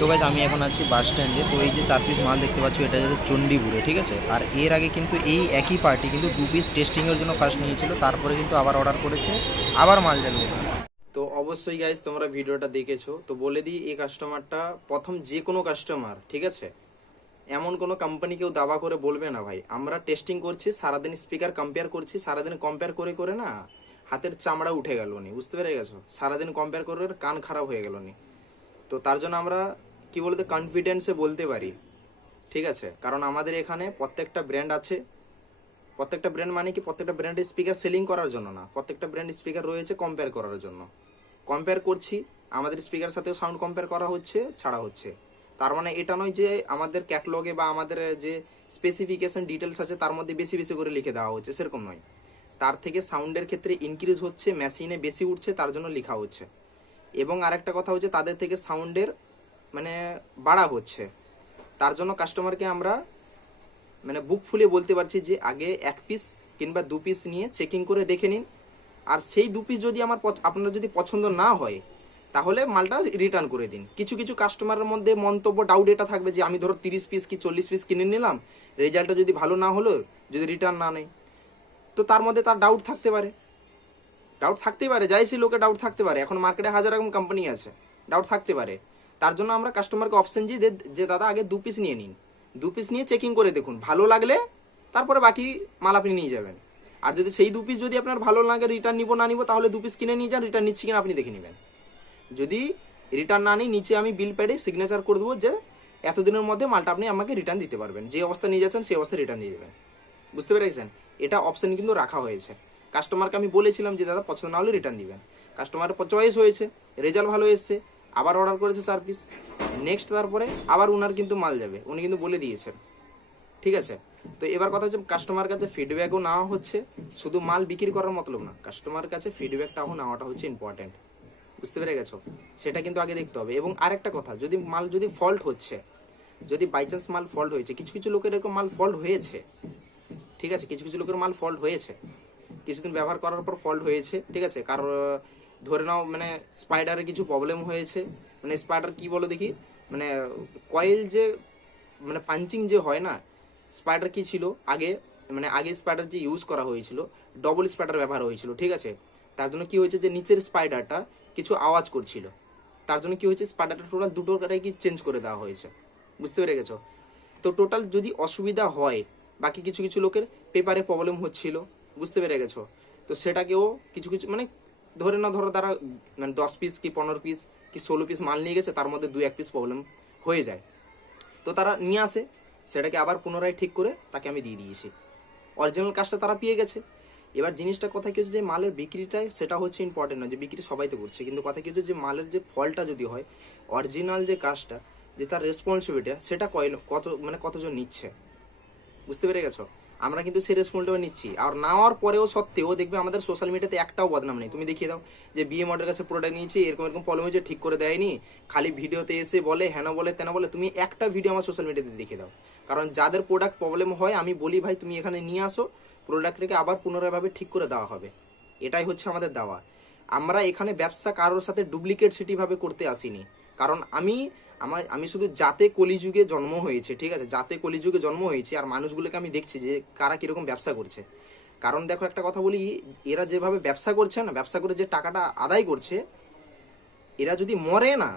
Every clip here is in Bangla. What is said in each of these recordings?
তো গাইজ আমি এখন আছি বাস স্ট্যান্ডে তো এই যে চার পিস মাল দেখতে পাচ্ছি, এটা হচ্ছে চণ্ডীপুরে, ঠিক আছে? আর এর আগে কিন্তু এই একই পার্টি কিন্তু দু পিস টেস্টিংয়ের জন্য ফার্স্ট নিয়েছিল। তারপরে কিন্তু আবার অর্ডার করেছে, আবার মাল যাবে তো অবশ্যই গাইজ তোমরা ভিডিওটা দেখেছ। তো বলে দিই, এই কাস্টমারটা প্রথম যে কোনো কাস্টমার ঠিক আছে? এমন কোনো কোম্পানি কেউ দাবা করে বলবে না ভাই। আমরা টেস্টিং করছি, সারাদিন স্পিকার কম্পেয়ার করছি, সারাদিন কম্পেয়ার করে করে না হাতের চামড়া উঠে গেল নি, বুঝতে পেরে গেছো? সারাদিন কম্পেয়ার করে কান খারাপ হয়ে গেল নি। তো তার জন্য আমরা কি বলতে কনফিডেন্সে বলতে পারি। ঠিক আছে? কারণ আমাদের এখানে প্রত্যেকটা ব্র্যান্ড আছে। প্রত্যেকটা ব্র্যান্ড মানে কি, প্রত্যেকটা ব্র্যান্ডের স্পিকার সেলিং করার জন্য না। প্রত্যেকটা ব্র্যান্ড স্পিকার রয়েছে কম্পেয়ার করার জন্য। কম্পেয়ার করছি, আমাদের স্পিকার সাথেও সাউন্ড কম্পেয়ার করা হচ্ছে, ছাড়া হচ্ছে। তার মানে এটা নয় যে আমাদের ক্যাটলগে বা আমাদের যে স্পেসিফিকেশন ডিটেলস আছে, তার মধ্যে বেশি বেশি করে লিখে দেওয়া হচ্ছে, সেরকম নয়। তার থেকে সাউন্ডের ক্ষেত্রে ইনক্রিজ হচ্ছে মেশিনে বেশি উঠছে, তার জন্য লেখা হচ্ছে। এবং আরেকটা কথা হচ্ছে, তাদের থেকে সাউন্ডের মানে বাড়া হচ্ছে। তার জন্য কাস্টমারকে আমরা মানে বুক ফুলে বলতে পারছি যে, আগে এক পিস কিংবা দু পিস নিয়ে চেকিং করে দেখে নিন। আর সেই দু পিস যদি আমার আপনার যদি পছন্দ না হয়, তাহলে মালটা রিটার্ন করে দিন। কিছু কিছু কাস্টমারের মধ্যে মন্তব্য ডাউট এটা থাকবে যে, আমি ধরো তিরিশ পিস কি চল্লিশ পিস কিনে নিলাম রেজাল্টটা যদি ভালো না হলো, যদি রিটার্ন না নেই। তো তার মধ্যে তার ডাউট থাকতে পারে। ডাউট থাকতেই পারে, যাই সে লোকে ডাউট থাকতে পারে। এখন মার্কেটে হাজার রকম কোম্পানি আছে ডাউট থাকতে পারে। তার জন্য আমরা কাস্টমারকে অপশন দিই যে- দাদা আগে দু পিস নিয়ে নিন। দু পিস নিয়ে চেকিং করে দেখুন। ভালো লাগলে তারপরে বাকি মাল আপনি নিয়ে যাবেন। আর যদি সেই দু পিস যদি আপনার ভালো লাগে রিটার্ন নিব না নিব, তাহলে দু পিস কিনে নিয়ে যান রিটার্ন নিচ্ছি কিনা আপনি দেখে নেবেন। যদি রিটার্ন না নিই, নিচে আমি বিল প্যাডে সিগনেচার করে দেবো যে এতদিনের মধ্যে মালটা আপনি আমাকে রিটার্ন দিতে পারবেন। যে অবস্থা নিয়ে যাচ্ছেন, সেই অবস্থায় রিটার্ন দিয়ে দেবেন। বুঝতে পেরেছেন? এটা অপশন কিন্তু রাখা হয়েছে। কাস্টমারকে আমি বলেছিলাম যে, দাদা, পছন্দ না হলে রিটার্ন দিবেন। কাস্টমারের চয়েস হয়েছে। রেজাল্ট ভালো এসছে। আবার অর্ডার করেছে চার পিস নেক্সট তারপরে আবার উনার কিন্তু মাল যাবে। উনি কিন্তু বলে দিয়েছেন। ঠিক আছে? তো এবার কথা হচ্ছে কাস্টমার কাছে ফিডব্যাকও নেওয়া হচ্ছে। শুধু মাল বিক্রি করার মতলব না কাস্টমার কাছে ফিডব্যাকটাও নেওয়াটা হচ্ছে ইম্পর্টেন্ট বুঝতে পেরে গেছো? সেটা কিন্তু আগে দেখতে হবে। এবং আরেকটা কথা, যদি মাল যদি ফল্ট হচ্ছে, যদি বাই চান্স মাল ফল্ট হয়েছে, কিছু কিছু লোকের এরকম মাল ফল্ট হয়েছে, ঠিক আছে? কিছু কিছু লোকের মাল ফল্ট হয়েছে। কিছুদিন ব্যবহার করার পর ফল্ট হয়েছে, ঠিক আছে? কারও ধরে নাও মানে স্পাইডারে কিছু প্রবলেম হয়েছে। মানে স্পাইডার কি বলো দেখি? মানে কয়েল যে মানে পাঞ্চিং যে হয় না স্পাইডার কি ছিল? আগে মানে আগে স্পাইডার যে ইউজ করা হয়েছিল ডবল স্পাইডার ব্যবহার হয়েছিল, ঠিক আছে? তার জন্য কি হয়েছে যে নিচের স্পাইডারটা কিছু আওয়াজ করছিল। তার জন্য কি হয়েছে? স্পাইডারটা টোটাল দুটো কি চেঞ্জ করে দেওয়া হয়েছে। বুঝতে পেরে গেছো? তো টোটাল যদি অসুবিধা হয়, বাকি কিছু কিছু লোকের পেপারে প্রবলেম হচ্ছিল, বুঝতে পেরে গেছো? তো সেটাকেও কিছু কিছু মানে ধরে না ধরো তারা মানে দশ পিস কি পনেরো পিস কি ষোলো পিস মাল নিয়ে গেছে, তার মধ্যে দু এক পিস প্রবলেম হয়ে যায়। তো তারা নিয়ে আসে, সেটাকে আবার পুনরায় ঠিক করে তাকে আমি দিয়ে দিয়েছি। অরিজিনাল কাজটা তারা পেয়ে গেছে। এবার জিনিসটা কথা কি হচ্ছে যে মালের বিক্রিটাই সেটা হচ্ছে ইম্পর্টেন্ট নয়, যে বিক্রি সবাই তো করছে। কিন্তু কথা কি হচ্ছে যে মালের যে ফলটা যদি হয় অরিজিনাল যে কাজটা, যে তার রেসপন্সিবিলিটি সেটা কয়, কত মানে কতজন নিচ্ছে? বুঝতে পেরে গেছো? আমরা কিন্তু সেই রেসপন্সিবিলিটি নিচ্ছি। আর নেওয়ার পরেও সত্ত্বেও দেখবে আমাদের সোশ্যাল মিডিয়াতে একটাও বদনাম নেই। তুমি দেখিয়ে দাও যে বিয়ে মডের কাছে প্রোডাক্ট নিয়েছি, এরকম এরকম প্রবলেম হয়েছে, ঠিক করে দেয়নি। খালি ভিডিওতে এসে বলে হ্যাঁ বলে, তেন বলে, তুমি একটা ভিডিও আমার সোশ্যাল মিডিয়াতে দেখিয়ে দাও। কারণ যাদের প্রোডাক্ট প্রবলেম হয়, আমি বলি, ভাই, তুমি এখানে নিয়ে আসো প্রোডাক্টটাকে আবার পুনরায়ভাবে ঠিক করে দেওয়া হবে। এটাই হচ্ছে আমাদের দেওয়া। আমরা এখানে ব্যবসা কারোর সাথে ডুপ্লিকেট সিটি ভাবে করতে আসিনি। কারণ আমি আমার, আমি শুধু জাতে কলিযুগে জন্ম হয়েছে, ঠিক আছে? জাতে কলিযুগে জন্ম হয়েছে আর মানুষগুলোকে আমি দেখছি যে কারা কীরকম ব্যবসা করছে। কারণ দেখো একটা কথা বলি, এরা যেভাবে ব্যবসা করছে না, ব্যবসা করে যে টাকাটা আদায় করছে, এরা যদি মরে না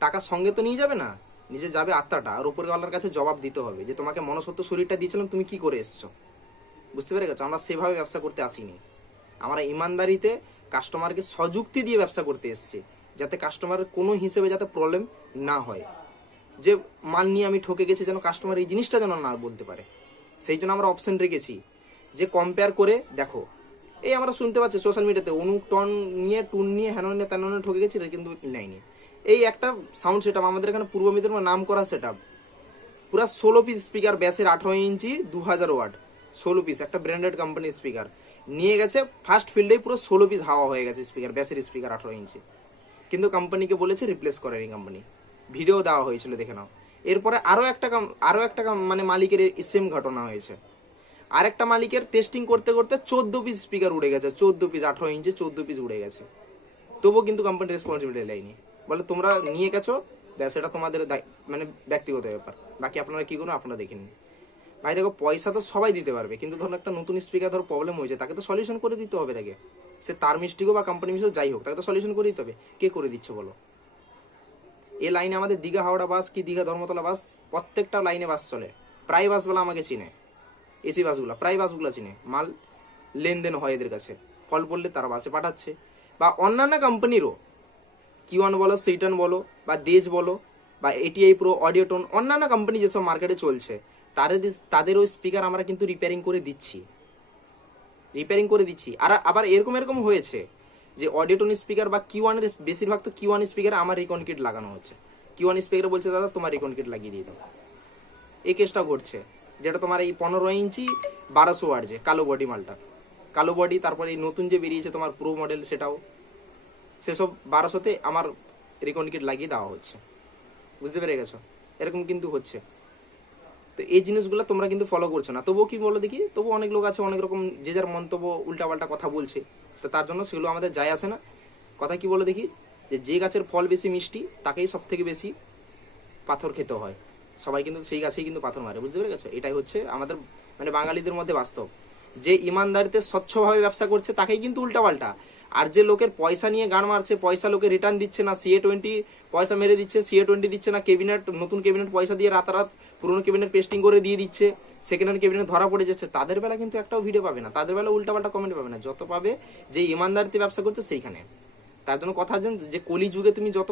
টাকা সঙ্গে তো নিয়ে যাবে না, নিজে যাবে আত্মাটা আর উপরে আল্লাহর কাছে জবাব দিতে হবে যে তোমাকে মনসত্ব শরীরটা দিয়েছিলাম, তুমি কি করে এসছো? বুঝতে পেরে গেছো? আমরা সেভাবে ব্যবসা করতে আসিনি। আমরা ইমানদারিতে কাস্টমারকে সযুক্তি দিয়ে ব্যবসা করতে এসেছি। যাতে কাস্টমারের কোনো হিসেবে যাতে প্রবলেম না হয়। যে মাল নিয়ে আমি ঠকে গেছি যেন কাস্টমার এই জিনিসটা যেন না বলতে পারে। সেই জন্য আমরা অপশন রেখেছি। যে কম্পেয়ার করে দেখো, এই আমরা শুনতে পাচ্ছি সোশ্যাল মিডিয়াতে অনুক টন নিয়ে, টুন নিয়ে হ্যান নিয়ে, তেন নিয়ে ঠকে গেছি কিন্তু নেয়নি। এই একটা সাউন্ড সেট আমাদের এখানে পূর্ব মেদিনীপুর নাম করা সেট পুরো ষোলো পিস স্পিকার ব্যাসের আঠারো ইঞ্চি দু হাজার ওয়াট ষোলো পিস একটা ব্র্যান্ডেড কোম্পানির স্পিকার নিয়ে গেছে ফার্স্ট ফিল্ডেই পুরো ষোলো পিস হাওয়া হয়ে গেছে স্পিকার ব্যাসের স্পিকার আঠারো ইঞ্চি। কিন্তু কোম্পানিকে বলেছে রিপ্লেস করেনি কোম্পানি ভিডিও দেওয়া হয়েছিল, দেখে নাও। এরপরে আরও একটা আরও একটা মানে মালিকের সেম ঘটনা হয়েছে। আরেকটা মালিকের টেস্টিং করতে করতে চোদ্দ পিস স্পিকার উড়ে গেছে, চোদ্দ পিস আঠারো ইঞ্চি চোদ্দ পিস উড়ে গেছে। তবুও কিন্তু কোম্পানি রেসপন্সিবিলিটি নেয়নি বলে, তোমরা নিয়ে গেছো, ব্যাস, এটা তোমাদের মানে ব্যক্তিগত ব্যাপার। বাকি আপনারা কি করুন আপনারা দেখে নিন। ভাই, দেখো, পয়সা তো সবাই দিতে পারবে, কিন্তু ধরুন একটা নতুন স্পিকার ধরো প্রবলেম হয়েছে, তাকে তো সলিউশন করে দিতে হবে তাকে। সে তার হোক বা কোম্পানি মিস্টেক যাই হোক, তাকে তো সলিউশন করে দিতে হবে। কে করে দিচ্ছে বলো? এ লাইনে আমাদের দীঘা, হাওড়া বাস কি, দীঘা, ধর্মতলা বাস প্রত্যেকটা লাইনে বাস চলে। প্রায় বাসগুলো আমাকে চিনে। এসি বাসগুলো প্রায় বাসগুলো চিনে। মাল, লেনদেন হয় এদের কাছে। ফল পড়লে তারা বাসে পাঠাচ্ছে। বা অন্যান্য কোম্পানিরও কিওয়ান বলো সেইটন বলো, বা দেজ বলো, বা এটিআই প্রো অডিওটোন অন্যান্য কোম্পানি যেসব মার্কেটে চলছে, তাদের তাদের ওই স্পিকার আমরা কিন্তু রিপেয়ারিং করে দিচ্ছি। রিপেয়ারিং করে দিচ্ছি। আর আবার এরকম এরকম হয়েছে যে অডিওটোন স্পিকার বা কিউ ওয়ানের বেশিরভাগ তো কিউ ওয়ান স্পিকার আমার রিকন কিট লাগানো হচ্ছে। কিউ ওয়ান স্পিকার বলছে, দাদা, তোমার রিকন কিট লাগিয়ে দিয়ে দাও। এই কেসটা ঘটছে, যেটা তোমার এই পনেরো ইঞ্চি বারোশো ওয়াট যে কালো বডি মালটা। কালো বডি তারপরে এই নতুন যে বেরিয়েছে তোমার প্রো মডেল সেটাও। সেসব বারোশোতে আমার রিকন কিট লাগিয়ে দেওয়া হচ্ছে। বুঝতে পেরে গেছো? এরকম কিন্তু হচ্ছে। তো এই জিনিসগুলো তোমরা কিন্তু ফলো করছ না। তবুও কি বলো দেখি? তবু অনেক লোক আছে, অনেক রকম যে যার মন্তব্য উল্টাপাল্টা কথা বলছে। তো তার জন্য সেগুলো আমাদের যায় আসে না। কথা কি বলো দেখি? যে যে গাছের ফল বেশি মিষ্টি, তাকেই সব থেকে বেশি পাথর খেতে হয়। সবাই কিন্তু সেই গাছেই কিন্তু পাথর মারে, বুঝতে পেরে গেছো? এটাই হচ্ছে আমাদের মানে বাঙালিদের মধ্যে বাস্তব। যে ইমানদারিতে স্বচ্ছভাবে ব্যবসা করছে, তাকেই কিন্তু উল্টাপাল্টা। আর যে লোকের পয়সা নিয়ে গান মারছে, পয়সা লোকে রিটার্ন দিচ্ছে না সিএ টোয়েন্টি পয়সা মেরে দিচ্ছে সিএ টোয়েন্টি দিচ্ছে না কেবিনেট নতুন কেবিনেট পয়সা দিয়ে রাতারাত পুরোনো কেবিনেট পেস্টিং করে দিয়ে দিচ্ছে সেকেন্ড হ্যান্ড কেবিনেট ধরা পড়ে যাচ্ছে, তাদের বেলা কিন্তু একটাও ভিডিও পাবে না। তাদের বেলা উল্টাপাল্টা কমেন্ট পাবে না। যত পাবে, যে ইমানদারিতে ব্যবসা করছে সেইখানে। তার জন্য কথা আছে যে কলি যুগে তুমি যত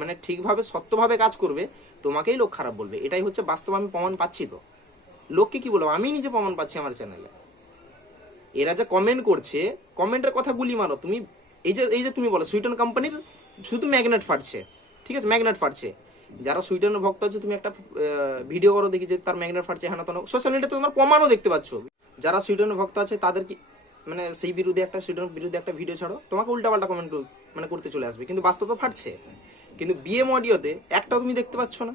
মানে ঠিকভাবে, সত্যভাবে কাজ করবে, তোমাকেই লোক খারাপ বলবে। এটাই হচ্ছে বাস্তব আমি প্রমাণ পাচ্ছি তো। লোককে কি বলব? আমি নিজে প্রমাণ পাচ্ছি আমার চ্যানেলে এরা যে কমেন্ট করছে কমেন্টের কথা গুলি মারো। তুমি, এই যে এই যে তুমি বলো, সুইটন কোম্পানির শুধু ম্যাগনেট ফাটছে। ঠিক আছে, ম্যাগনেট ফাটছে। যারা সুইটনের ভক্ত আছে, তুমি একটা ভিডিও করো দেখি যে তার ম্যাগনেট ফাটছে হ্যাঁ সোশ্যাল মিডিয়াতে তোমার প্রমাণও দেখতে পাচ্ছ। যারা সুইটনের ভক্ত আছে, তাদের কি মানে সেই বিরুদ্ধে একটা সুইটনের বিরুদ্ধে একটা ভিডিও ছাড়ো, তোমাকে উল্টাপাল্টা কমেন্ট মানে করতে চলে আসবে। কিন্তু বাস্তব তো ফাটছে। কিন্তু বিএম অডিওতে একটাও তুমি দেখতে পাচ্ছ না।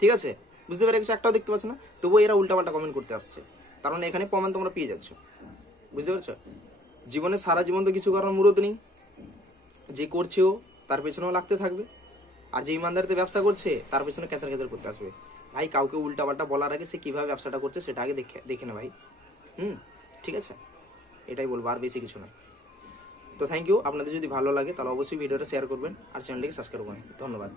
ঠিক আছে? বুঝতে পেরে গেছো? একটাও দেখতে পাচ্ছ না। তবুও এরা উল্টাপাল্টা কমেন্ট করতে আসছে। কারণ এখানে প্রমাণ তোমরা পেয়ে যাচ্ছ। বুঝতে পারছ? জীবনে সারা জীবন তো কিছু করার মুরত নেই। যে করছেও, তার পেছনেও লাগতে থাকবে। আর যে ইমানদারিতে ব্যবসা করছে, তার পেছনে ক্যান্সার ক্যান্সার করতে আসবে। ভাই, কাউকে উল্টাপাল্টা বলার আগে সে কীভাবে ব্যবসাটা করছে, সেটা আগে দেখে দেখে না ভাই। হুম, ঠিক আছে? এটাই বলব, আর বেশি কিছু না। তো থ্যাংক ইউ আপনাদের যদি ভালো লাগে, তাহলে অবশ্যই ভিডিওটা শেয়ার করবেন, আর চ্যানেলটিকে সাবস্ক্রাইব করবেন। ধন্যবাদ।